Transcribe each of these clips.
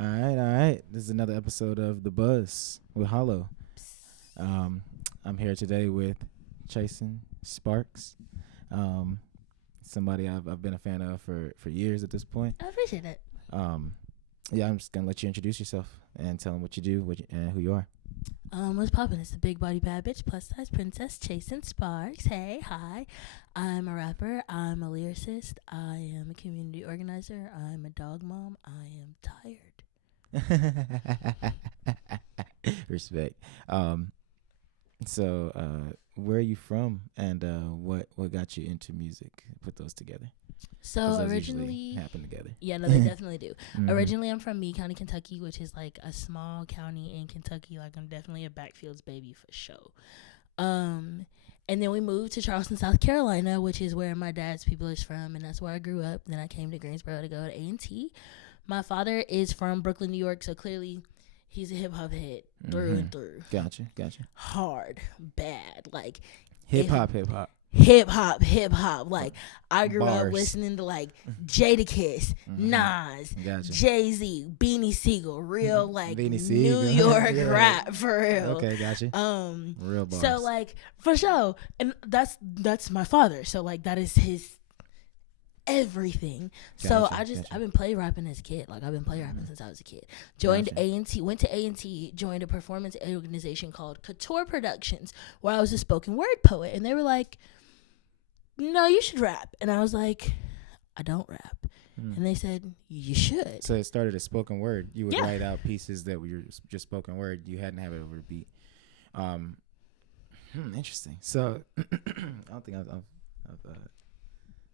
All right. This is another episode of The Buzz with Hollow. I'm here today with Chasyn Sparx, somebody I've been a fan of for years at this point. I appreciate it. I'm just gonna let you introduce yourself and tell them what you do, and who you are. What's poppin'? It's the big body bad bitch plus size princess Chasyn Sparx. Hey, hi. I'm a rapper. I'm a lyricist. I am a community organizer. I'm a dog mom. I am tired. Respect. So where are you from, and what got you into music? Put those together. So Those originally, usually happen together. yeah, no, they definitely do. Mhm. Originally, I'm from Meade County, Kentucky, which is like a small county in Kentucky. Like, I'm definitely a backfields baby for sure. And then we moved to Charleston, South Carolina, which is where my dad's people is from, and that's where I grew up. Then I came to Greensboro to go to A&T. My father is from Brooklyn, New York, so clearly he's a hip hop head through and through. Gotcha. Hard, bad, like Hip hop. hip hop. Like, I grew up Bars. listening to like Jadakiss, Nas, Gotcha. Jay-Z, Beanie Siegel, real like Beanie New Siegel. York Yeah. rap for real. Okay, gotcha. Real bars. So like for sure, and that's my father. So like that is his everything. So Gotcha. I've been play rapping as a kid. Like, I've been play rapping since I was a kid. Joined Gotcha. A&T, went to A&T, joined a performance organization called Couture Productions, where I was a spoken word poet, and they were like, "No, you should rap," and I was like, "I don't rap," and they said, "You should." So it started as spoken word. You would Yeah. write out pieces that were just spoken word. You hadn't have it over a beat. Interesting. So I don't think I've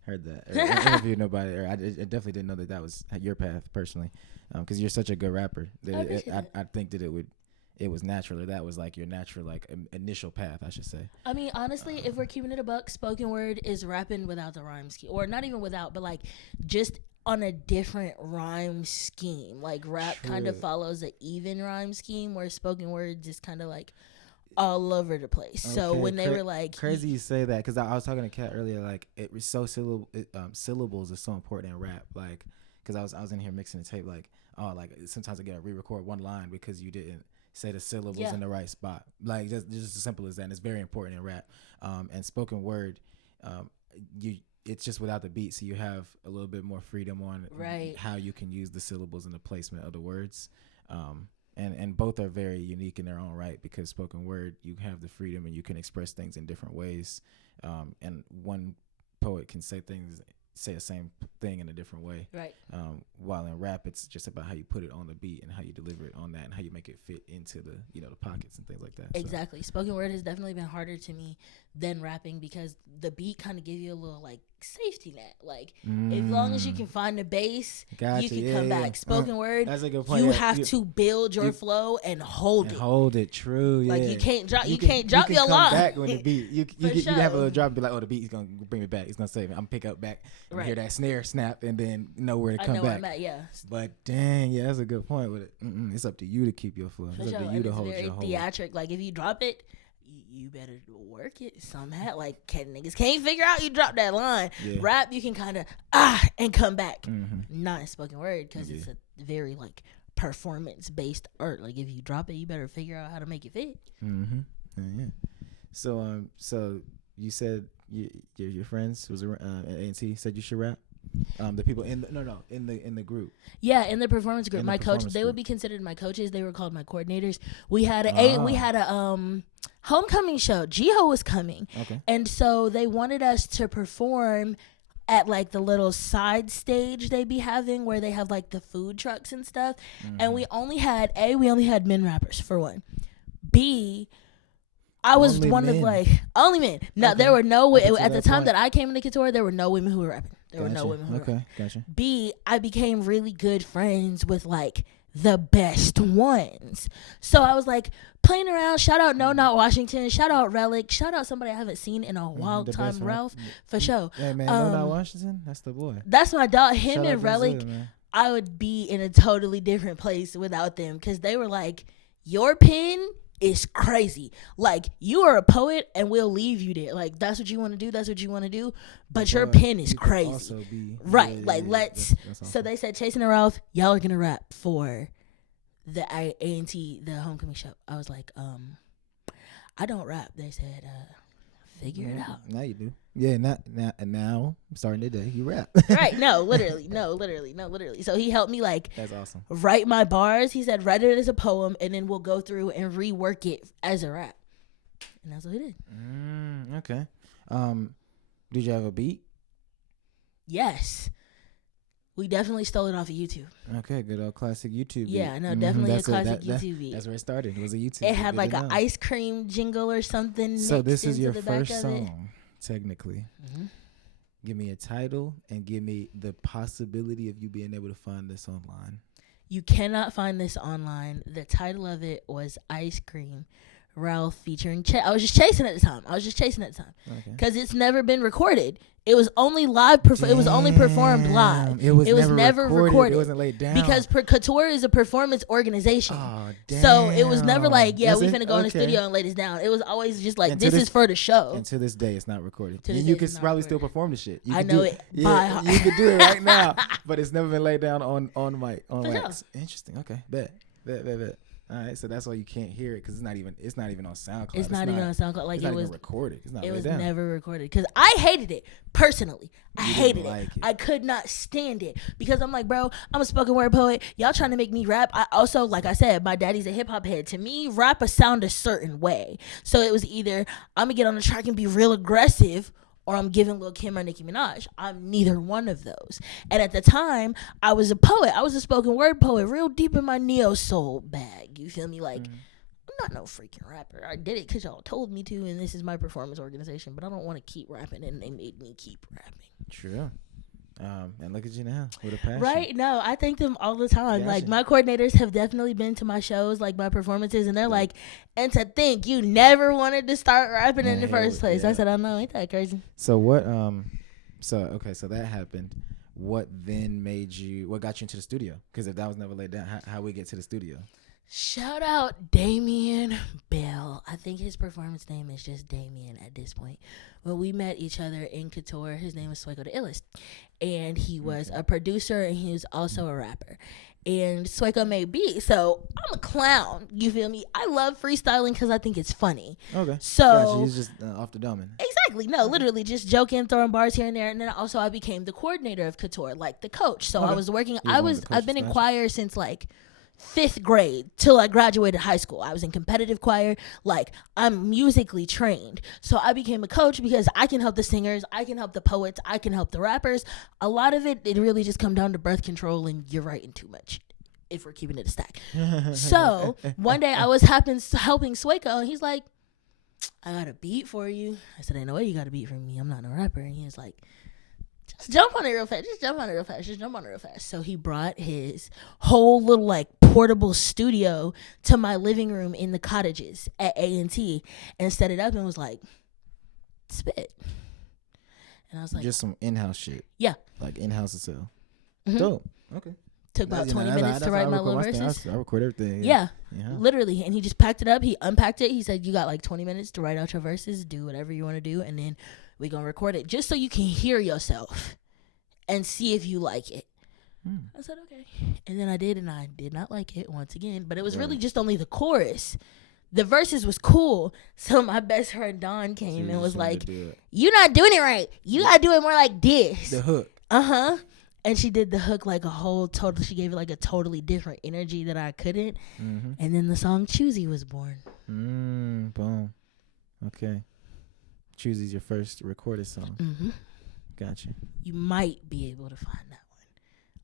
heard that or interviewed nobody. Or I definitely didn't know that was your path personally, because you're such a good rapper. That I appreciate it. I think that it was natural, or that was like your natural initial path, I should say. I mean, honestly, if we're keeping it a buck, spoken word is rapping without the rhyme scheme, or not even without, but like just on a different rhyme scheme. Like, rap kind of True. follows an even rhyme scheme, where spoken word just kind of like all over the place. So Okay, when they were like, crazy you say that, because I was talking to Kat earlier, like it was so syllables is so important in rap, like because I was in here mixing the tape, like sometimes I gotta re-record one line because you didn't say the syllables in the right spot, like just as simple as that. And it's very important in rap, and spoken word, it's just without the beat, so you have a little bit more freedom on Right. how you can use the syllables and the placement of the words. And both are very unique in their own right, because spoken word, you have the freedom and you can express things in different ways. And one poet can say the same thing in a different way. right. While in rap, it's just about how you put it on the beat and how you deliver it on that and how you make it fit into the the pockets and things like that. Exactly. Spoken word has definitely been harder to me than rapping, because the beat kind of gives you a little like safety net. Like, as long as you can find the bass, Gotcha. you can Yeah, come yeah. back. Spoken word, That's a good point. you Yeah, have to build your flow and hold it. Hold it. True. Yeah. Like, you can't drop. You can- can't drop you your can come line. back when the beat. You can have a sure. little drop and be like, oh, the beat is gonna bring me back. It's gonna save me. I'm pick up back and hear Right. that snare snap and then know where to I come know where back. I'm at. Yeah. But dang, yeah, that's a good point with it. It's up to you to keep your flow. For It's sure. up to you And to it's hold very your hold. theatric. Like, if you drop it, you better work it somehow. Like, niggas can't figure out you dropped that line. Yeah. Rap, you can kind of and come back. Mm-hmm. Not in spoken word, because it's a very like performance based art. Like, if you drop it, you better figure out how to make it fit. Mm-hmm. Yeah. So you said your friends was at A&T said you should rap. The people in the group. Yeah, in the performance group, In the my coach, performance they group. would be considered my coaches. They were called my coordinators. We had a homecoming show. Jiho was coming, Okay. and so they wanted us to perform at like the little side stage they be having, where they have like the food trucks and stuff. And we only had men rappers, for one. B, I was Only one of men? like only men. No, Okay. there were no Up until at the that time point. that I came into Couture, there were no women who were rapping. There were no Gotcha. women who were rapping. Okay, gotcha. B, I became really good friends with like the best ones. So I was like playing around. Shout out No Not Washington. Shout out Relic. Shout out somebody I haven't seen in a wild The time, best one. Ralph, for sure. Hey man, No Not Washington, that's the boy. That's my dog. Him Shout out and Relic, Brazil, man. I would be in a totally different place without them, because they were like, your pen is crazy. Like, you are a poet and we'll leave you there. Like, that's what you want to do. That's what you want to do. But your pen is you can crazy. also be- Right. yeah, like, yeah, let's. that's So awesome. they said, Chasyn and Ralph, y'all are going to rap for the A&T, the homecoming show. I was like, I don't rap. They said, figure it out. Now you do. Yeah, now starting today, you rap. Right? No, literally. So he helped me like that's awesome. Write my bars. He said write it as a poem, and then we'll go through and rework it as a rap. And that's what he did. Okay. Did you have a beat? Yes. We definitely stole it off of YouTube. Okay, good old classic YouTube beat. Yeah, no, definitely a classic YouTube beat. That's where it started. It was a YouTube beat. It had like an ice cream jingle or something. So this is your first song, technically. Mm-hmm. Give me a title and give me the possibility of you being able to find this online. You cannot find this online. The title of it was Ice Cream. Ralph featuring I was just chasing at the time. Because it's never been recorded. It was only live. It was only performed live. It was never recorded. It wasn't laid down. Because Couture is a performance organization. Oh, damn. So it was never like, we finna go in the studio and lay this down. It was always just like, this is for the show. And to this day, it's not recorded. And you can probably still perform the shit. I know it. Yeah, you can do it right now, but it's never been laid down on mic. On wax. Interesting. Okay, bet. All right, so that's why you can't hear it because it's not even on SoundCloud. It's not even on SoundCloud. Like, it was recorded. It's not. It was down. never recorded because I hated it personally. I hated it. I could not stand it because I'm like, bro, I'm a spoken word poet. Y'all trying to make me rap. I also, like I said, my daddy's a hip hop head. To me, rap a sound a certain way. So it was either I'm gonna get on the track and be real aggressive, or I'm giving Lil' Kim or Nicki Minaj. I'm neither one of those. And at the time, I was a poet. I was a spoken word poet, real deep in my neo soul bag. You feel me? Like, I'm not no freaking rapper. I did it because y'all told me to, and this is my performance organization. But I don't want to keep rapping, and they made me keep rapping. True. And look at you now with a passion. Right? No, I thank them all the time. Gotcha. Like, my coordinators have definitely been to my shows, like my performances, and they're like, and to think you never wanted to start rapping in the first place. I said, I know, ain't that crazy? So what? So that happened. What then what got you into the studio? Because if that was never laid down, how we get to the studio? Shout out Damien Bell. I think his performance name is just Damien at this point. When we met each other in Couture, his name was Swaco the Illest. And he was a producer and he was also a rapper. And Swaco made beats. So I'm a clown. You feel me? I love freestyling because I think it's funny. Okay. So gotcha. He's just off the dome. Exactly. No, literally just joking, throwing bars here and there. And then also I became the coordinator of Couture, like the coach. So I was working. I've been in choir since like 5th grade till I graduated high school. I was in competitive choir. Like, I'm musically trained. So I became a coach because I can help the singers, I can help the poets, I can help the rappers. A lot of it really just come down to birth control and you're writing too much, if we're keeping it a stack. So one day I was helping Swaco and he's like, I got a beat for you. I said, ain't no way you got a beat for me. I'm not no rapper. And he was like, just jump on it real fast. So he brought his whole little like portable studio to my living room in the cottages at A&T and set it up and was like, spit. And I was like, just some in-house shit. Yeah. Like in-house itself. Mm-hmm. Dope. Okay. Took about 20 minutes to write my little verses. I record everything. Yeah. Literally. And he just packed it up. He unpacked it. He said, you got like 20 minutes to write out your verses, do whatever you want to do, and then we're going to record it just so you can hear yourself and see if you like it. I said, okay. And then I did, and I did not like it once again. But it was really just only the chorus. The verses was cool. So my best friend Dawn came and was like, you're not doing it right. You got to do it more like this. The hook. Uh-huh. And she did the hook like she gave it like a totally different energy that I couldn't. Mm-hmm. And then the song Choosy was born. Boom. Okay. Choosy's your first recorded song. Mm-hmm. Gotcha. You might be able to find that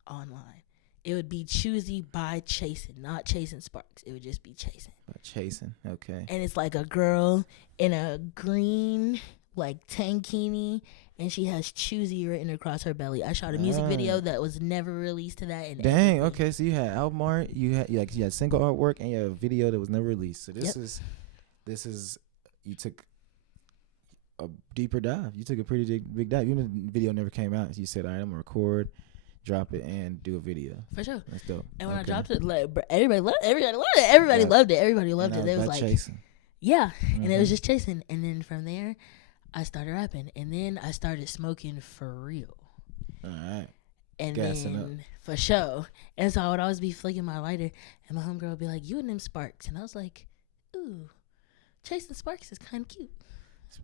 one online. It would be Choosy by Chasyn, not Chasyn Sparx. It would just be Chasyn. Chasyn, okay. And it's like a girl in a green like tankini, and she has Choosy written across her belly. I shot a music video that was never released to that. And dang, okay. So you had album art, you had single artwork, and you had a video that was never released. So this is you took a deeper dive. You took a pretty big dive. Even the video never came out. You said, all right, I'm gonna record, drop it, and do a video. For sure. That's dope. And when I dropped it, like, everybody loved it. Everybody loved it. They was like, Chasyn. Yeah. Mm-hmm. And it was just Chasyn. And then from there, I started rapping. And then I started smoking for real. All right. and Gassing then for sure. And so I would always be flicking my lighter, and my homegirl would be like, "You and them Sparks," and I was like, "Ooh, Chasyn Sparx is kind of cute."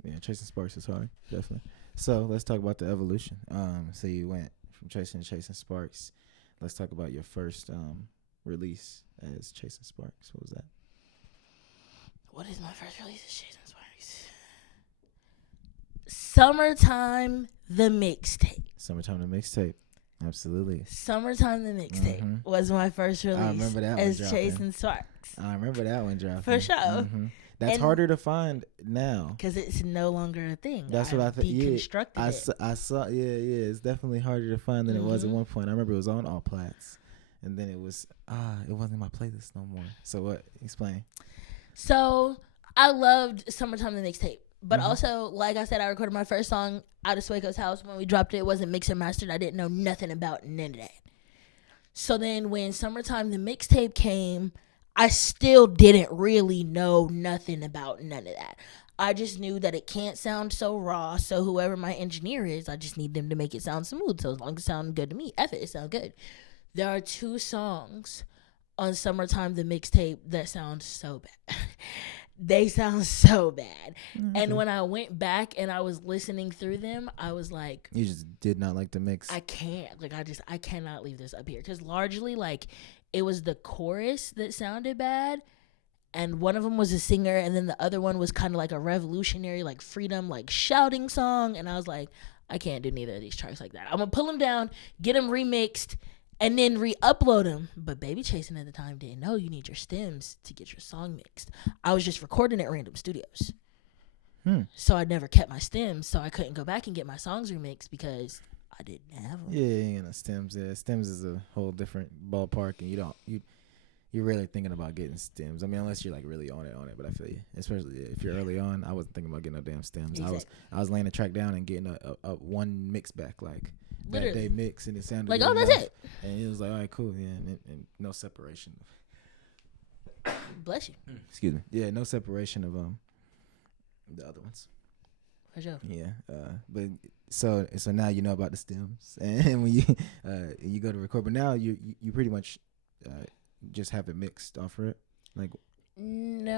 Yeah, Chasyn Sparx is hard, definitely. So let's talk about the evolution. So you went from Chasyn to Chasyn Sparx. Let's talk about your first release as Chasyn Sparx. What was that? What is my first release as Chasyn Sparx? Summertime the Mixtape. Summertime the Mixtape. Absolutely. Summertime the Mixtape was my first release. I remember that as one Chasyn Sparx. I remember that one dropping. For sure. Mm-hmm. That's And harder to find now. Because it's no longer a thing. That's what I think. Deconstructed Yeah, I saw. Yeah. It's definitely harder to find than it was at one point. I remember it was on all plats, and then it was it wasn't in my playlist no more. So what? Explain. So I loved Summertime the Mixtape. But also, like I said, I recorded my first song out of Swaco's house. When we dropped it, it wasn't mixed and mastered. I didn't know nothing about none of that. So then when Summertime the Mixtape came, I still didn't really know nothing about none of that. I just knew that it can't sound so raw. So whoever my engineer is, I just need them to make it sound smooth. So as long as it sounds good to me, it sounds good. There are 2 songs on Summertime the Mixtape that sound so bad. They sound so bad. Mm-hmm. And when I went back and I was listening through them, I was like, you just did not like the mix. I can't. Like, I cannot leave this up here. Because largely, like, it was the chorus that sounded bad. And one of them was a singer. And then the other one was kind of like a revolutionary, like, freedom, like, shouting song. And I was like, I can't do neither of these tracks like that. I'm going to pull them down, get them remixed, and then re-upload them. But Baby Chasyn at the time didn't know you need your stems to get your song mixed. I was just recording at random studios. So I never kept my stems, so I couldn't go back and get my songs remixed because I didn't have them. Yeah, stems. Yeah, stems is a whole different ballpark, and you're rarely thinking about getting stems. I mean, unless you're like really on it. But I feel you, especially if you're early on. I wasn't thinking about getting no damn stems. Exactly. I was laying the track down and getting a one mix back, like literally. That day mix, and it sounded like, really that's nice. it. And it was like, all right, cool, yeah, and no separation. Bless you. Excuse me. Yeah, no separation of the other ones. For sure. Yeah, but so now you know about the stems, and when you go to record, but now you pretty much just have it mixed off of it, like. No.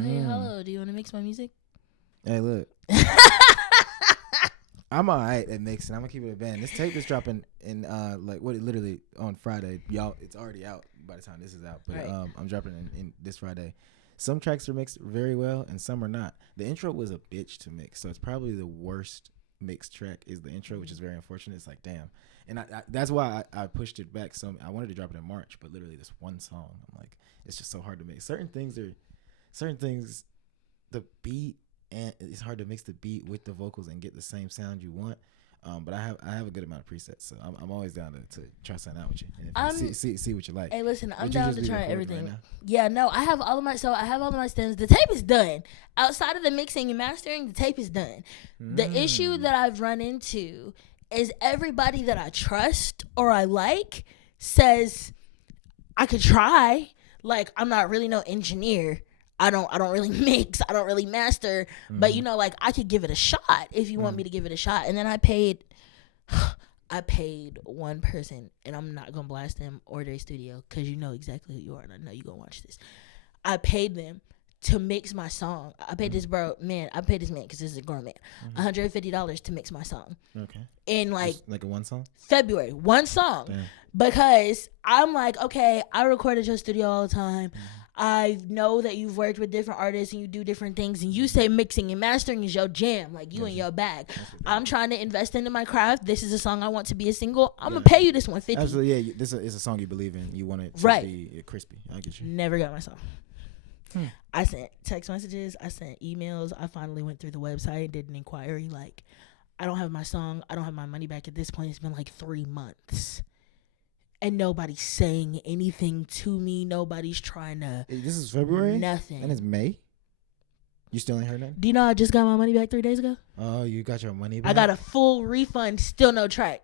Hey, hello. Do you want to mix my music? Hey, look. I'm all right at mixing. I'm gonna keep it a band. This tape is dropping in literally on Friday. Y'all, it's already out by the time this is out. But right. I'm dropping in this Friday. Some tracks are mixed very well, and some are not. The intro was a bitch to mix, so it's probably the worst mixed track is the intro, which is very unfortunate. It's like, damn. And I that's why I pushed it back. So I wanted to drop it in March, but literally this one song, I'm like, it's just so hard to mix. Certain things, the beat, and it's hard to mix the beat with the vocals and get the same sound you want. But I have a good amount of presets, so I'm always down to try something out with you and see what you like. Hey, listen, I'm down to try everything. Right, yeah, no, I have all of my stems. The tape is done. Outside of the mixing and mastering, the tape is done. The issue that I've run into is everybody that I trust or I like says I could try. Like, I'm not really no engineer. I don't really mix. I don't really master. But, like, I could give it a shot if you want me to give it a shot. And then I paid one person, and I'm not going to blast them or their studio because you know exactly who you are, and I know you're going to watch this. I paid them to mix my song. I paid this man because this is a grown man, $150 to mix my song. Okay. In like a one song? February. One song. Damn. Because I'm like, okay, I record at your studio all the time. I know that you've worked with different artists and you do different things, and you say mixing and mastering is your jam, like you in your bag. I'm trying to invest into my craft. This is a song I want to be a single. I'm gonna pay you this $150. Absolutely, yeah. This is a song you believe in. You want it to be crispy. I get you. Never got my song. I sent text messages. I sent emails. I finally went through the website and did an inquiry. Like, I don't have my song. I don't have my money back at this point. It's been like 3 months. And nobody's saying anything to me. Nobody's trying to. This is February? Nothing. And it's May? You still ain't heard nothing? Do you know I just got my money back 3 days ago? Oh, you got your money back? I got a full refund. Still no track.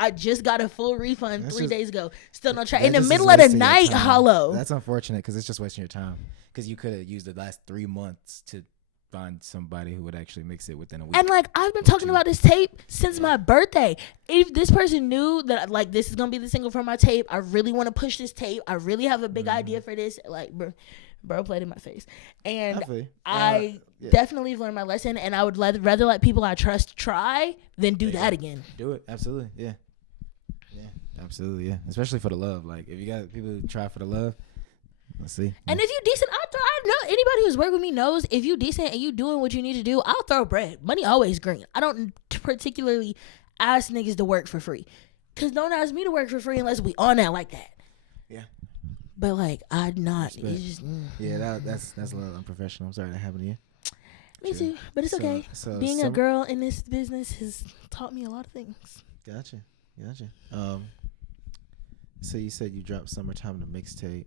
I just got a full refund 3 days ago. Still no track. In the middle of the night, hollow. That's unfortunate because it's just wasting your time. Because you could have used the last 3 months to find somebody who would actually mix it within a week. And like I've been talking about this tape since my birthday. If this person knew that like this is gonna be the single for my tape, I really want to push this tape. I really have a big idea for this. Like, bro played in my face, and I definitely learned my lesson. And I would rather let people I trust try than do that again. Do it, absolutely, yeah, absolutely, yeah. Especially for the love. Like if you got people who try for the love. Let's see. And if you decent, I know anybody who's worked with me knows if you decent and you doing what you need to do, I'll throw bread. Money always green. I don't particularly ask niggas to work for free. Cause don't ask me to work for free unless we on that like that. Yeah. But like I'd not. It's just, yeah, that's a little unprofessional. I'm sorry that happened to you. Me too. But it's okay. Being a girl in this business has taught me a lot of things. Gotcha. So you said you dropped Summertime, the mixtape.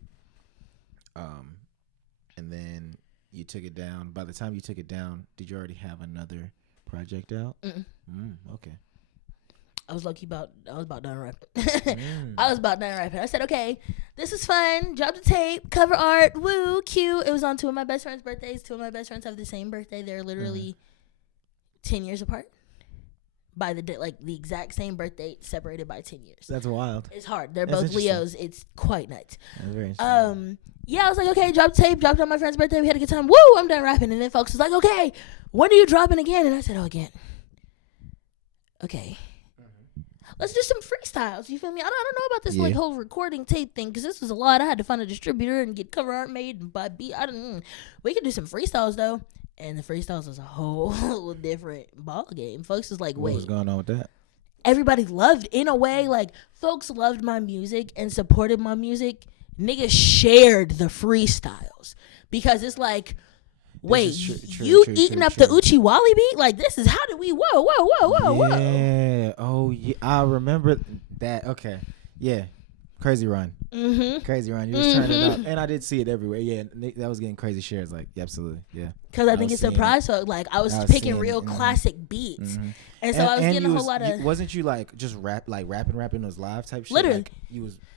And then you took it down. By the time you took it down, did you already have another project out? Okay. I was about done rapping. I was about done rapping. I said, okay, this is fun. Drop the tape, cover art, woo, cute. It was on two of my best friends' birthdays. Two of my best friends have the same birthday. They're literally 10 years apart. By the exact same birthday, separated by 10 years. That's wild. It's hard. They're both Leos. It's quite nuts. That's very interesting. Yeah, I was like, okay, drop tape, dropped it on my friend's birthday. We had a good time. Woo, I'm done rapping. And then folks was like, okay, when are you dropping again? And I said, oh, again. Okay. Let's do some freestyles. You feel me? I don't know about this like whole recording tape thing because this was a lot. I had to find a distributor and get cover art made and buy beat. We could do some freestyles though. And the freestyles was a whole different ball game. Folks was like, wait. What was going on with that? Everybody loved, in a way, like, folks loved my music and supported my music. Niggas shared the freestyles. Because it's like, wait, you eating up the Uchi Wally beat? Like, this is, how did we, whoa. Yeah. Oh, yeah. I remember that. Okay. Yeah. Crazy Run. Crazy Run. You was turning up. And I did see it everywhere. Yeah, that was getting crazy shares. Like, yeah, absolutely. Yeah. Because I think it's surprise. So, like, I was picking real classic beats. And so I was getting a whole lot of. Wasn't you, like, just rapping those live type shit? Literally. Like,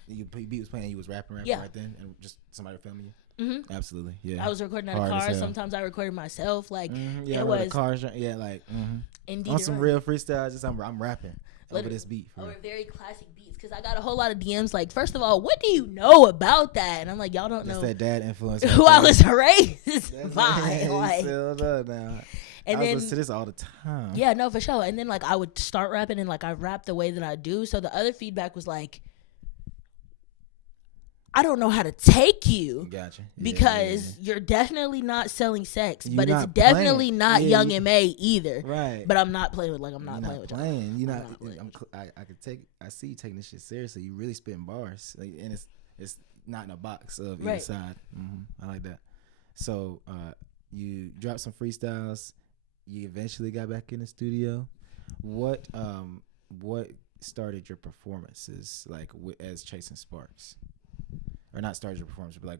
your beat was playing and you was rapping right then and just somebody filming you? Absolutely. Yeah. I was recording at a car. Sometimes I recorded myself. Like, yeah, it was. Cars, yeah, like, Indeed. On some real freestyles, just I'm rapping over this beat. Over very classic beats. Because I got a whole lot of DMs like, first of all, what do you know about that? And I'm like, y'all don't know. That's that dad influence. Who I was raised by. Like, now. And I listen to this all the time. Yeah, no, for sure. And then like I would start rapping and like I rap the way that I do. So the other feedback was like, I don't know how to take you. Gotcha. Because you're definitely not selling sex, but it's definitely not Young M.A. either. Right. But I'm not playing with playing with y'all. You're not. I see you taking this shit seriously. You really spitting bars, like, and it's not in a box of either side. I like that. So you dropped some freestyles. You eventually got back in the studio. What started your performances like as Chasyn Sparx? Or not started your performance, but like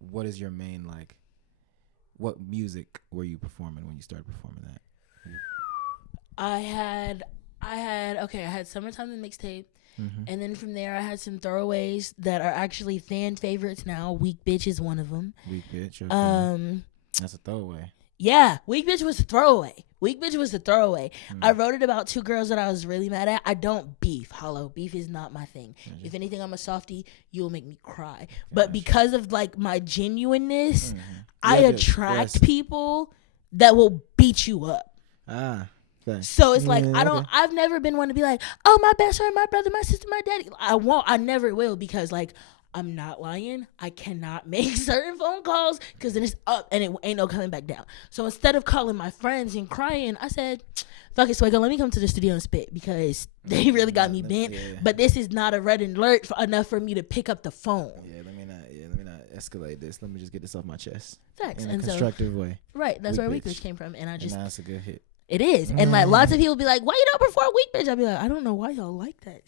what is your main, like, what music were you performing when you started performing that? I had Summertime the mixtape, and then from there I had some throwaways that are actually fan favorites now. Weak Bitch is one of them. Weak Bitch. Okay. That's a throwaway. Yeah, Weak Bitch was a throwaway. I wrote it about two girls that I was really mad at. I don't beef. Hello, beef is not my thing. If anything, I'm a softie. You'll make me cry. But because of like my genuineness, I attract people that will beat you up. So it's like I've never been one to be like, oh, my best friend, my brother, my sister, my daddy. I never will, because like, I'm not lying. I cannot make certain phone calls because then it's up and it ain't no coming back down. So instead of calling my friends and crying, I said, fuck it, Swaggo, let me come to the studio and spit, because they really got me bent. But this is not a red alert enough for me to pick up the phone. Let me not escalate this. Let me just get this off my chest. Facts. In a constructive way. Right. That's where Weak Bitch came from. And that's a good hit. It is. And like lots of people be like, why you don't perform Weak Bitch? I'll be like, I don't know why y'all like that.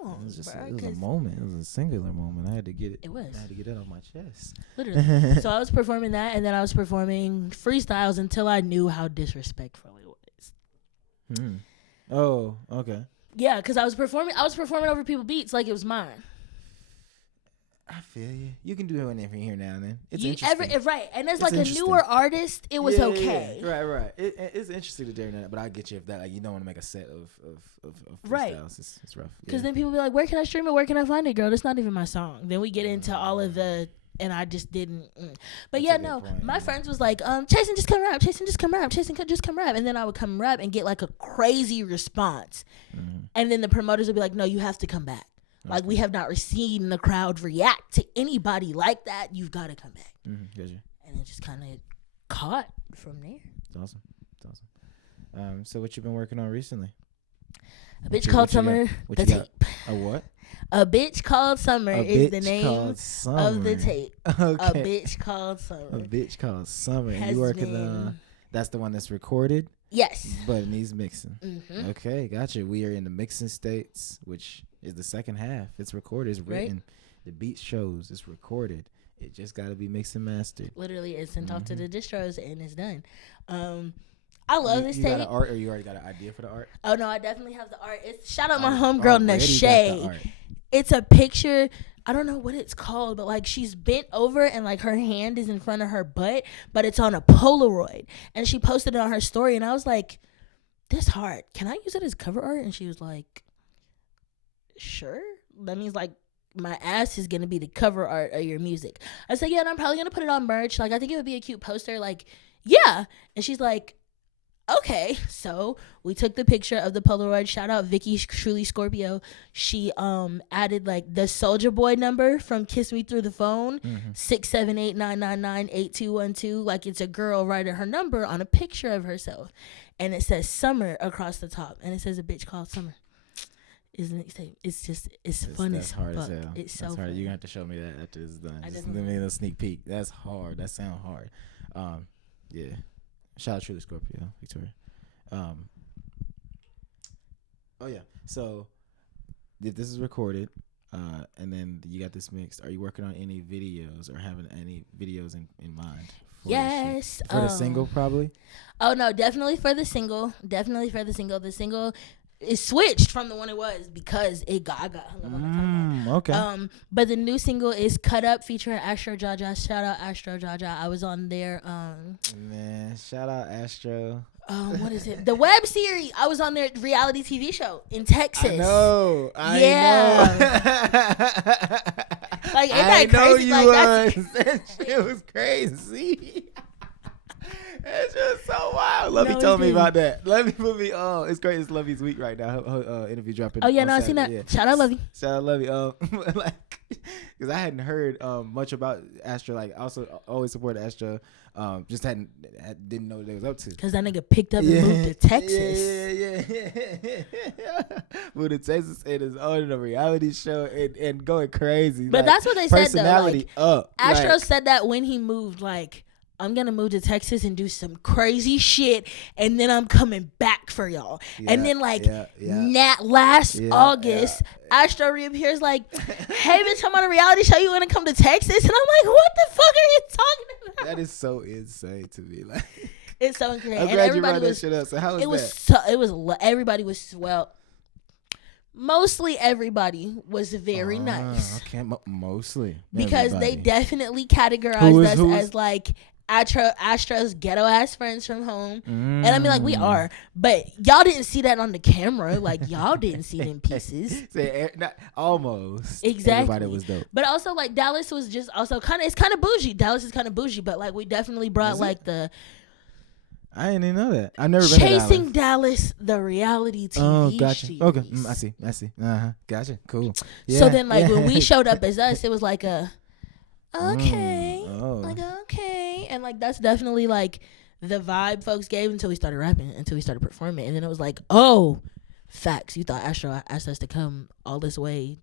It was a moment. It was a singular moment. I had to get it. I had to get it off my chest. Literally. So I was performing that, and then I was performing freestyles until I knew how disrespectful it was. Oh, okay. Yeah, because I was performing over people's beats like it was mine. I feel you. You can do it every here now and then. It's You interesting. right, and as It's like a interesting. newer artist, it was okay. Yeah. Right. It's interesting to do that, but I get you if that like you don't want to make a set of Right. freestyles. It's rough. Because then people be like, where can I stream it? Where can I find it, girl? That's not even my song. Then we get into all of the, and I just didn't. But That's yeah, a good no, point, my yeah. friends was like, Chasyn, just come rap. Chasyn, just come rap. Chasyn, just come rap. And then I would come rap and get like a crazy response. Mm-hmm. And then the promoters would be like, no, you have to come back. Like, we have not seen the crowd react to anybody like that. You've got to come back. Mm-hmm. Gotcha. And it just kind of caught from there. It's awesome. So what you been working on recently? A bitch called Summer, the tape. A what? A bitch called Summer is the Bitch name Called of the Summer. tape. Okay. A bitch called Summer. A bitch called Summer. And Has you working been- that's the one that's recorded, Yes. but it needs mixing. Mm-hmm. Okay, gotcha. We are in the mixing states, which is the second half. It's recorded, it's Right. written. The beat shows, it's recorded. It just got to be mixed and mastered. Literally, it's sent off to Mm-hmm. the distros and it's done. I love this You got tape. an art, or you already got an idea for the art? Oh no, I definitely have the art. It's shout out my Already homegirl got the Nashay. art. It's a picture. I don't know what it's called, but like she's bent over and like her hand is in front of her butt, but it's on a Polaroid. And she posted it on her story, and I was like, "This hard. Can I use it as cover art?" And she was like, "Sure." That means like my ass is gonna be the cover art of your music. I said, "Yeah, and I'm probably gonna put it on merch. Like I think it would be a cute poster. Like, yeah." And she's like, okay, so we took the picture of the Polaroid. Shout out Vicky Truly Scorpio. She added like the Soldier Boy number from Kiss Me Through the Phone, 678-999-8212. Like it's a girl writing her number on a picture of herself, and it says Summer across the top, and it says a bitch called Summer. Isn't it? It's just it's fun That's as hard fuck. as hell. It's so that's hard. fun. You're gonna have to show me that after it's done. I Just definitely give me a little sneak peek. That's hard. That sounds hard. Yeah. Shout out Truly Scorpio, Victoria. Oh yeah. So if this is recorded, and then you got this mixed, are you working on any videos or having any videos in mind? For Yes. this shit? For the single, probably. Oh no, definitely for the single. Definitely for the single. The single is switched from the one it was because I got hung up on the timeline. Okay. But the new single is Cut Up featuring Astro Jaja. Shout out Astro Jaja. I was on their Man, shout out Astro. what is it? The web series. I was on their reality TV show in Texas. I know. I Yeah. know. Like, ain't I that know crazy? you Like, was. that's That shit was crazy. That's just so wild. Lovey No, told it me didn't. about that. Lovey put me on. It's great. It's Lovey's week right now. Her interview dropping. Oh yeah, on no, I seen that. Saturday. Yeah. Shout out Lovey. Shout out Lovey. Like, because I hadn't heard much about Astro. Like, also always supported Astro. Just didn't know what they was up to. Cause that nigga picked up and moved to Texas. Yeah. Moved to Texas and is on a reality show and going crazy. But like, that's what they said though. personality Like, up. Astro Like, said that when he moved, like, I'm gonna move to Texas and do some crazy shit, and then I'm coming back for y'all. And then like last August, Astro reappears like, "Hey bitch, I'm on a reality show. You wanna come to Texas?" And I'm like, "What the fuck are you talking about?" That is so insane to me. Like, It's so insane. I'm And glad you everybody brought that was. shit up. So how was It was that? everybody was mostly everybody was very nice Okay, mostly because they everybody. definitely categorized Who us is- as like Astro's ghetto ass friends from home. And I mean, like, we are, but y'all didn't see that on the camera. Like, y'all didn't see them pieces. Say, not, almost. Exactly. Everybody was dope. But also, like, Dallas was just also it's kind of bougie. Dallas is kind of bougie, but like, we definitely brought Is it? like the I didn't even know that. I've never been to Chasing Dallas. Dallas, the reality TV Oh, gotcha. series. Okay, I see. Gotcha. Cool. Yeah, So then, like, yeah. when we showed up as us, it was like a okay, Oh. like okay, and like that's definitely like the vibe folks gave until we started rapping, until we started performing, and then it was like, oh, facts. You thought Astro asked us to come all this way?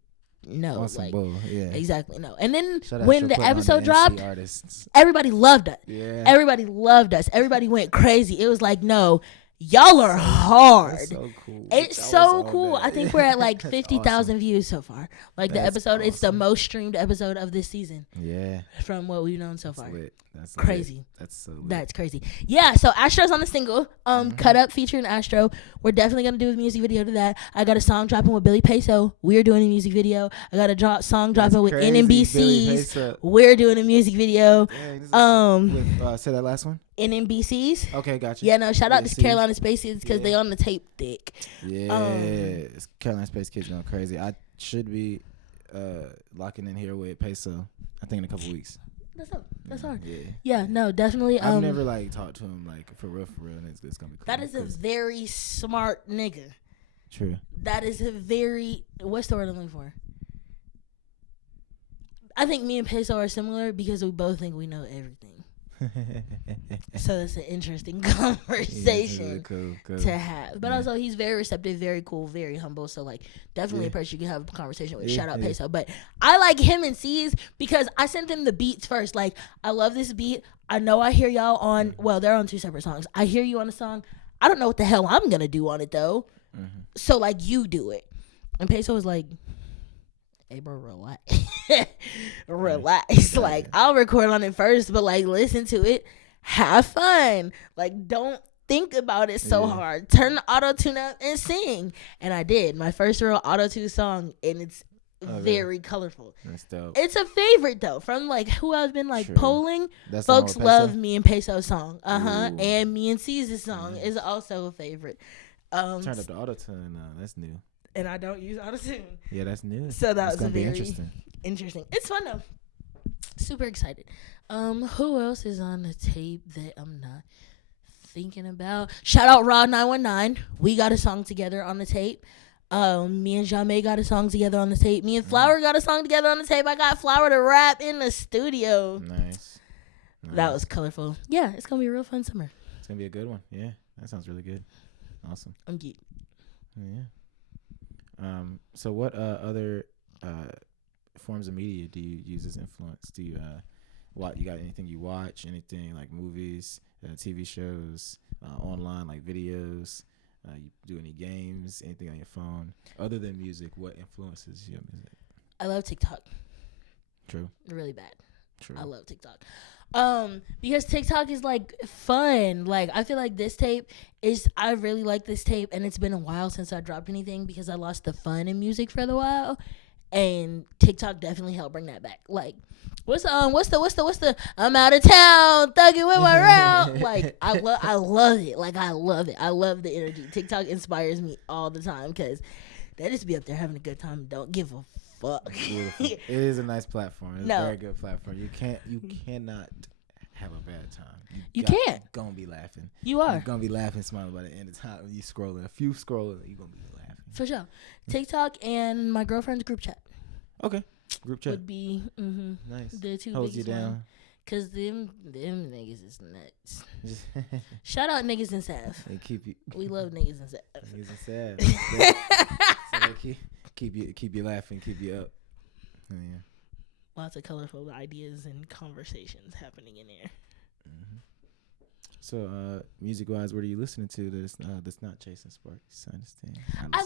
No, On some like bull, yeah. exactly no. And then Shout out when to the putting on episode NC dropped, artists. everybody loved us. Yeah. Everybody loved us. Everybody went crazy. It was like, no, Y'all are hard. That's so cool. It's so cool. I think we're at like 50,000 views so far. Like the episode, it's the most streamed episode of this season. Yeah. From what we've known so far. Lit. That's crazy. Lit. That's so lit. That's crazy. Yeah, so Astro's on the single. Cut Up featuring Astro. We're definitely gonna do a music video to that. I got a song dropping with Billy Peso. We're doing a music video. I got a song dropping with NMBC's. We're doing a music video. Dang, say that last one. NMBC's. Okay, gotcha. Yeah, no, shout out to Carolina Space Kids because they on the tape thick. Yeah, Carolina Space Kids going crazy. I should be locking in here with Peso, I think in a couple weeks. That's hard. Yeah, no, definitely. I've never like talked to him like for real, and it's gonna be cool. That is a very smart nigga. True. That is a very, what's the word I'm looking for? I think me and Peso are similar because we both think we know everything. So that's an interesting conversation cool. to have. But also, he's very receptive, very cool, very humble. So, like, definitely a person you can have a conversation with. Shout out Peso. But I like him and C's because I sent them the beats first. Like, I love this beat. I know I hear y'all on, well, they're on 2 separate songs. I hear you on a song. I don't know what the hell I'm going to do on it, though. Mm-hmm. So, like, you do it. And Peso was like, hey, bro, relax. Relax. Like, I'll record on it first, but, like, listen to it. Have fun. Like, don't think about it so hard. Turn the auto-tune up and sing. And I did. My first real auto-tune song, and it's very colorful. That's dope. It's a favorite, though. From, like, who I've been, like, polling. Folks love me and Peso's song. And me and C's song is also a favorite. Turned up the auto-tune. That's new. And I don't use autotune. Yeah, that's new. So that was very interesting. It's fun though. Super excited. Who else is on the tape that I'm not thinking about? Shout out Rod 919. We got a song together on the tape. Me and Jamé got a song together on the tape. Me and Flower got a song together on the tape. I got Flower to rap in the studio. Nice. That was colorful. Yeah, it's gonna be a real fun summer. It's gonna be a good one. Yeah, that sounds really good. Awesome. I'm geek. Yeah. So what other forms of media do you use as influence? Do you you got anything you watch? Anything like movies, TV shows, online like videos? You do any games? Anything on your phone other than music? What influences your music? I love TikTok. True. Really bad. True. I love TikTok. Because TikTok is like fun. Like I feel like this tape I really like this tape, and it's been a while since I dropped anything because I lost the fun in music for a while, and TikTok definitely helped bring that back. Like, what's the I'm out of town, thugging with my round. Like I love it. Like I love it. I love the energy. TikTok inspires me all the time because they just be up there having a good time. Don't give a fuck. It is a nice platform. It's a very good platform. You cannot have a bad time. You can't. You're gonna be laughing. You are. You're gonna be laughing, smiling by the end of the time. You scrolling. A few scrolling, you're gonna be laughing. For sure. TikTok and my girlfriend's group chat. Okay. Group chat. Would be nice. The two Holds biggest you down. ones. Cause them niggas is nuts. Shout out niggas and Sav. They keep you. We love niggas and Sav. Niggas and Sav. So they keep you laughing, keep you up. Yeah. Lots of colorful ideas and conversations happening in there. Mm-hmm. So, music-wise, what are you listening to that's not Chasyn Sparx? I understand. I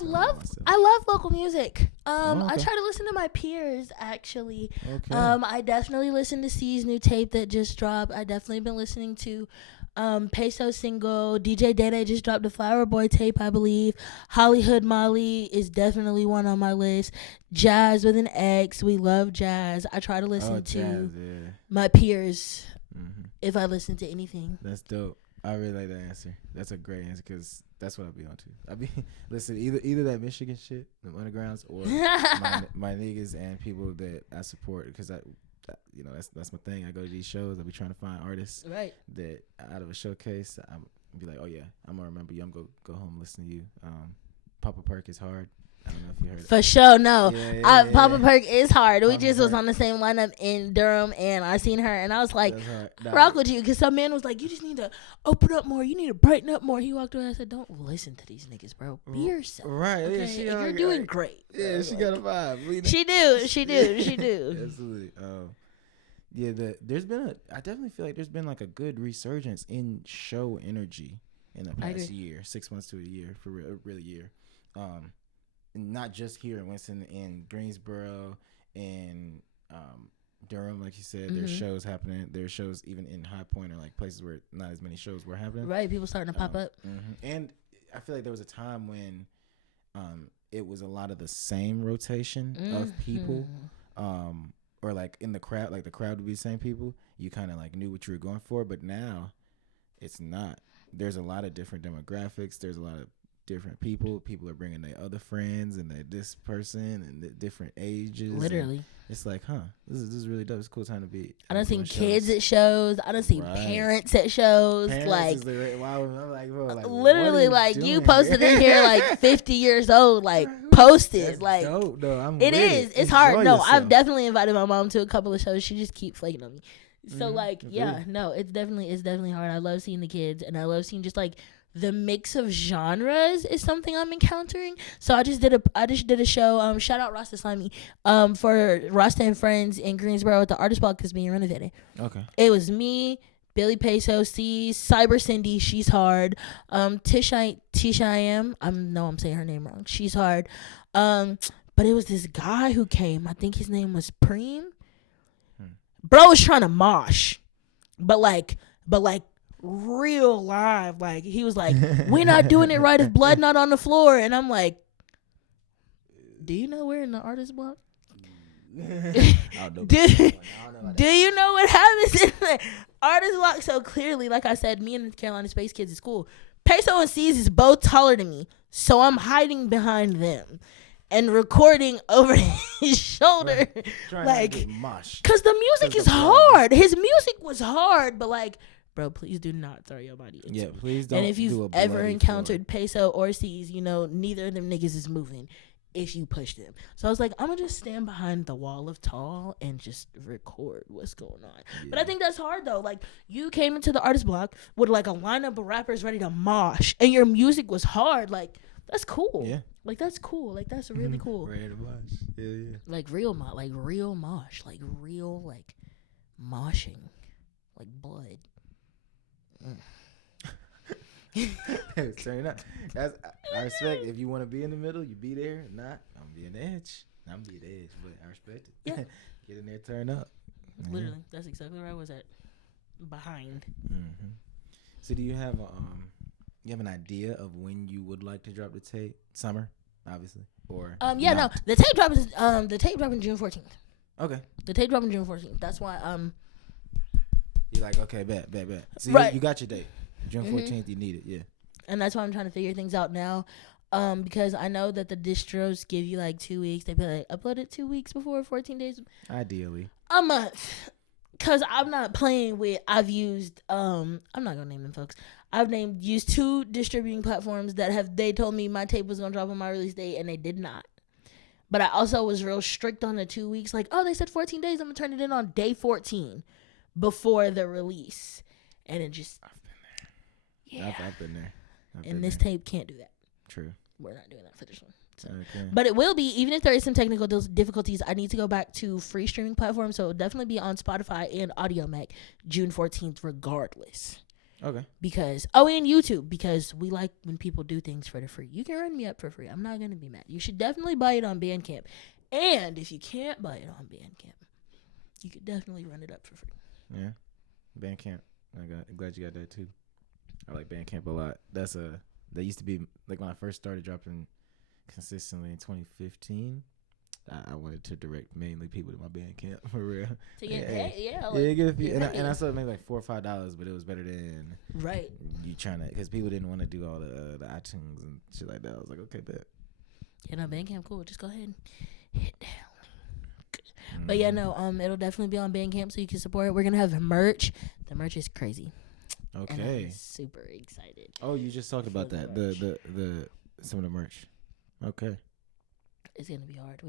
love local music. Okay. I try to listen to my peers, actually. Okay. I definitely listened to C's new tape that just dropped. I definitely been listening to Peso single. DJ Dede just dropped the Flower Boy tape, I believe. Hollywood Molly is definitely one on my list. Jazz with an X. We love jazz. I try to listen to my peers if I listen to anything. That's dope. I really like that answer. That's a great answer because that's what I'll be on to. I'll be listen either that Michigan shit, the undergrounds, or my niggas and people that I support because that's my thing. I go to these shows. I be trying to find artists that out of a showcase. I'm be like, oh yeah, I'm gonna remember you. I'm gonna go home and listen to you. Papa Perk is hard. I don't know if you heard it. For sure, no. Papa Perk is hard. We just was on the same lineup in Durham, and I seen her, and I was like, rock with you, because some man was like, you just need to open up more. You need to brighten up more. He walked away, and I said, don't listen to these niggas, bro. Be yourself. Right. Okay? Yeah, you're doing great. Yeah, she got a vibe. She do. Absolutely. Yeah, I definitely feel like there's been like a good resurgence in show energy. in the past year, 6 months to a year, for really year. Not just here in Winston, in Greensboro, in Durham, like you said, there's shows happening. There's shows even in High Point, or like places where not as many shows were happening. Right, people starting to pop up. And I feel like there was a time when it was a lot of the same rotation of people, or like in the crowd, like the crowd would be the same people. You kind of like knew what you were going for, but now it's not. There's a lot of different demographics. There's a lot of different people. People are bringing their other friends and this person and the different ages. Literally. It's like, this is really dope. It's a cool time to be. I done seen kids at shows. I done seen parents at shows. Parents like, is wow, I'm like, bro, like, literally, like doing? You posted in here like 50 years old, like posted. That's like dope, though. I'm it with is. it. It's Enjoy hard. No, yourself. I've definitely invited my mom to a couple of shows. She just keep flaking on me. So like, yeah, no, it's definitely hard. I love seeing the kids, and I love seeing just like the mix of genres is something I'm encountering. So I just did a show. Shout out Rasta Slimy. For Rasta and Friends in Greensboro at the Artist Block is being renovated. Okay. It was me, Billy Peso, C, Cyber Cindy, she's hard. Tisha I'm saying her name wrong. She's hard. But it was this guy who came. I think his name was Preem. Bro was trying to mosh, but like real live. Like he was like, "We're not doing it right if blood not on the floor." And I'm like, "Do you know we're in the Artist Block? Do you know what happens in the Artist Block?" So clearly, like I said, me and the Carolina Space Kids is cool. Peso and C's is both taller than me, so I'm hiding behind them and recording over his shoulder, like, cause the music is hard. His music was hard, but like, bro, please do not throw your body into it. Please don't. And if you've ever encountered Peso or C's, you know neither of them niggas is moving if you push them. So I was like, I'm gonna just stand behind the wall of tall and just record what's going on. But I think that's hard though. Like you came into the Artist Block with like a lineup of rappers ready to mosh, and your music was hard. Like that's cool. Yeah. Like that's cool. Like that's really cool. Ready to mosh. Yeah. Like real mosh, like real moshing, like blood. Turn it up. I respect. If you want to be in the middle, you be there. If not, I'm be on the edge. I'm be the edge, but I respect it. Yeah. Get in there, turn up. Literally, that's exactly where I was at. Behind. So, do you have an idea of when you would like to drop the tape? Summer, obviously, or no. The tape dropping June 14th. Okay. The tape dropping June 14th. That's why You're like, okay, bet. So right. you got your date. June 14th, you need it, yeah. And that's why I'm trying to figure things out now. Because I know that the distros give you like 2 weeks. They be like, upload it 2 weeks before, 14 days. Ideally. A month. Because I'm not playing with, I've used, I'm not going to name them folks. I've used 2 distributing platforms that they told me my tape was going to drop on my release date, and they did not. But I also was real strict on the 2 weeks. Like, oh, they said 14 days. I'm going to turn it in on day 14 before the release. And it just... Yeah. I've been there. And this tape can't do that. True. We're not doing that for this one. So. Okay. But it will be, even if there is some technical difficulties, I need to go back to free streaming platforms. So it'll definitely be on Spotify and AudioMac June 14th regardless. Okay. Because, and YouTube, because we like when people do things for the free. You can run me up for free. I'm not going to be mad. You should definitely buy it on Bandcamp. And if you can't buy it on Bandcamp, you could definitely run it up for free. Yeah. Bandcamp. I'm glad you got that too. I like Bandcamp a lot. That used to be like when I first started dropping consistently in 2015. I wanted to direct mainly people to my Bandcamp for real. To get paid, yeah. And I saw it maybe like $4 or $5, but it was better than you trying to, because people didn't want to do all the iTunes and shit like that. I was like, okay, bet. Yeah, no, Bandcamp cool. Just go ahead and hit down. But yeah, no, it'll definitely be on Bandcamp so you can support it. We're gonna have merch. The merch is crazy. Okay. And I'm super excited. Oh, you just talked about that. The some of the merch. Okay. It's gonna be hard.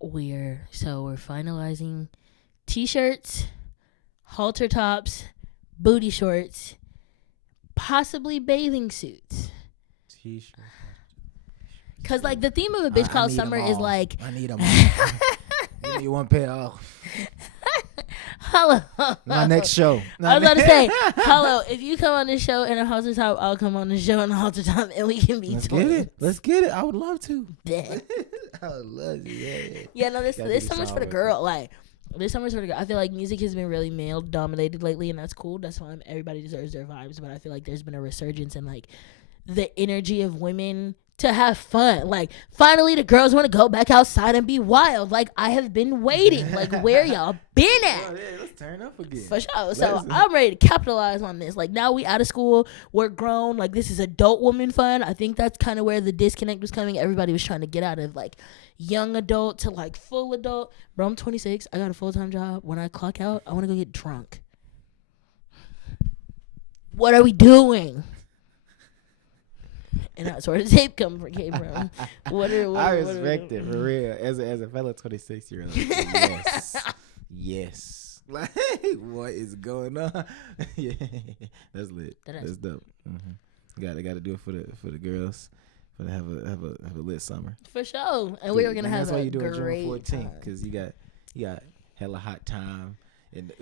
We're finalizing t-shirts, halter tops, booty shorts, possibly bathing suits. T-shirts. Cause like the theme of a bitch called summer is like I need them. Give me one pair off. hello. My next show. I was about to say, hello. If you come on the show in a halter top, I'll come on the show in a halter top, and we can be Let's twins. get it. Let's get it. I would love to. Yeah. I would love to. Yeah. Yeah, no, this Gotta do summer's song for the with girl. Like, this summer's for the girl. I feel like music has been really male dominated lately, and that's cool. That's fine. Everybody deserves their vibes, but I feel like there's been a resurgence in like the energy of women to have fun. Like, finally, the girls want to go back outside and be wild. Like, I have been waiting. Like, where y'all been at? Oh, yeah, let's turn up again. For sure. So I'm ready to capitalize on this. Like, now we out of school, we're grown. Like, this is adult woman fun. I think that's kind of where the disconnect was coming. Everybody was trying to get out of like young adult to like full adult. Bro, I'm 26. I got a full-time job. When I clock out, I want to go get drunk. What are we doing? And that's where the tape came from. I respect it for real. As a fellow 26-year-old, yes. Like, what is going on? Yeah, that's lit. That's dope. Mm-hmm. Got to do it for the girls. For to have a lit summer. For sure, and we were gonna have that's why a you do it great June 14th time. because you got hella hot time. And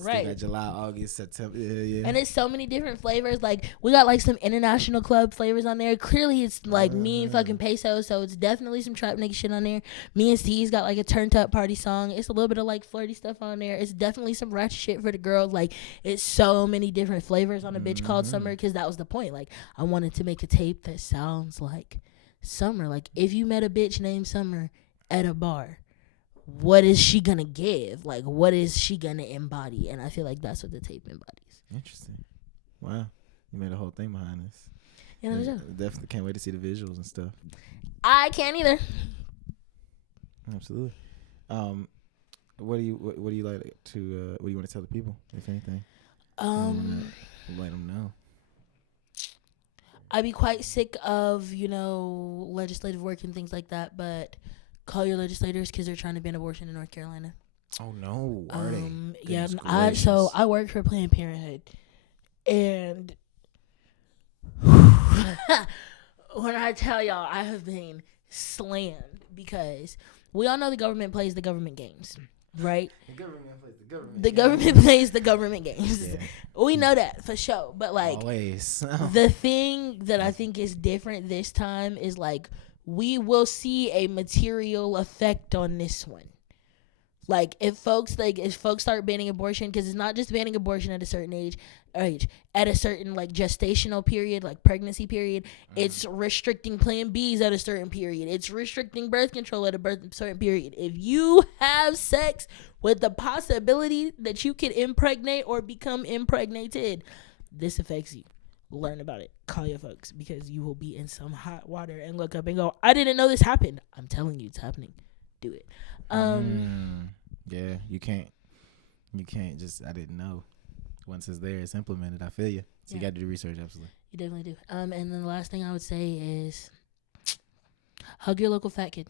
Right. got July, August, September. Yeah. And it's so many different flavors. Like, we got like some international club flavors on there. Clearly, it's like me and fucking Peso, so it's definitely some trap nigga shit on there. Me and Steve's got like a turned up party song. It's a little bit of like flirty stuff on there. It's definitely some ratchet shit for the girls. Like, it's so many different flavors on a bitch called Summer, because that was the point. Like, I wanted to make a tape that sounds like Summer. Like, if you met a bitch named Summer at a bar, what is she gonna give? Like, what is she gonna embody? And I feel like that's what the tape embodies. Interesting. Wow, you made a whole thing behind this. Yeah, Yeah, definitely can't wait to see the visuals and stuff. I can't either. Absolutely. What do you like to? What do you want to tell the people, if anything? Let them know. I'd be quite sick of legislative work and things like that, but call your legislators because they're trying to ban abortion in North Carolina. Oh no, are they? Yeah. Goodness I work for Planned Parenthood, and when I tell y'all, I have been slammed because we all know the government plays the government games, right? The government plays the government. The government plays the government games. Yeah. We know that for sure, but like always. the thing that I think is different this time is like, we will see a material effect on this one. Like, if folks start banning abortion, because it's not just banning abortion at a certain age, at a certain like gestational period, like pregnancy period, it's restricting Plan Bs at a certain period. It's restricting birth control at a certain period. If you have sex with the possibility that you could impregnate or become impregnated, this affects you. Learn about it. Call your folks, because you will be in some hot water and look up and go, I didn't know this happened. I'm telling you, it's happening. Do it. Yeah, you can't just, I didn't know. Once it's there, it's implemented. I feel you. So you got to do research, absolutely. You definitely do. And then the last thing I would say is hug your local fat kid.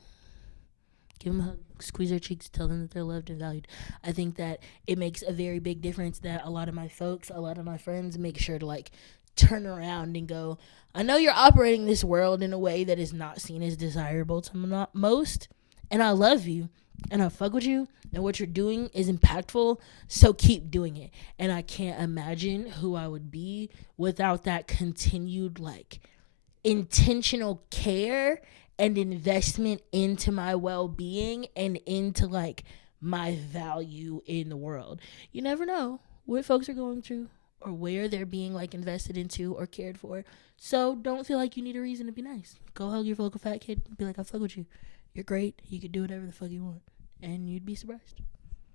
Give them a hug. Squeeze their cheeks. Tell them that they're loved and valued. I think that it makes a very big difference that a lot of my friends make sure to like turn around and go, I know you're operating this world in a way that is not seen as desirable to most, and I love you, and I fuck with you, and what you're doing is impactful, so keep doing it. And I can't imagine who I would be without that continued like intentional care and investment into my well-being and into like my value in the world. You never know what folks are going through or where they're being like invested into or cared for. So don't feel like you need a reason to be nice. Go hug your local fat kid and be like, I fuck with you. You're great. You can do whatever the fuck you want. And you'd be surprised.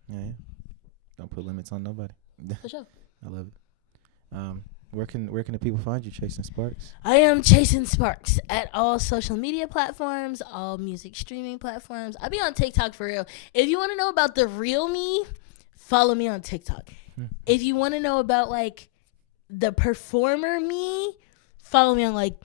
Yeah. Don't put limits on nobody. For sure. I love it. Where can the people find you, Chasyn Sparx? I am Chasyn Sparx at all social media platforms, all music streaming platforms. I be on TikTok for real. If you want to know about the real me, follow me on TikTok. If you want to know about like the performer me, follow me on like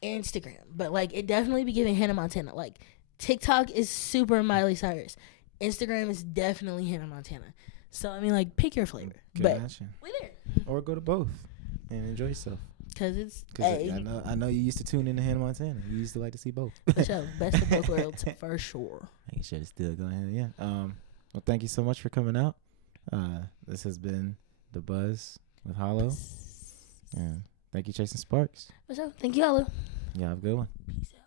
Instagram. But like, it definitely be giving Hannah Montana. Like, TikTok is super Miley Cyrus. Instagram is definitely Hannah Montana. So I mean, like, pick your flavor. But we there. Or go to both and enjoy yourself. Cause it's I know you used to tune into Hannah Montana. You used to like to see both. For sure. Best of both worlds for sure. Make sure to still go ahead. Yeah. Well, thank you so much for coming out. This has been The Buzz with Hollow. And thank you, Chasyn Sparx. What's up? Thank you, Ella. Yeah, have a good one. Peace out.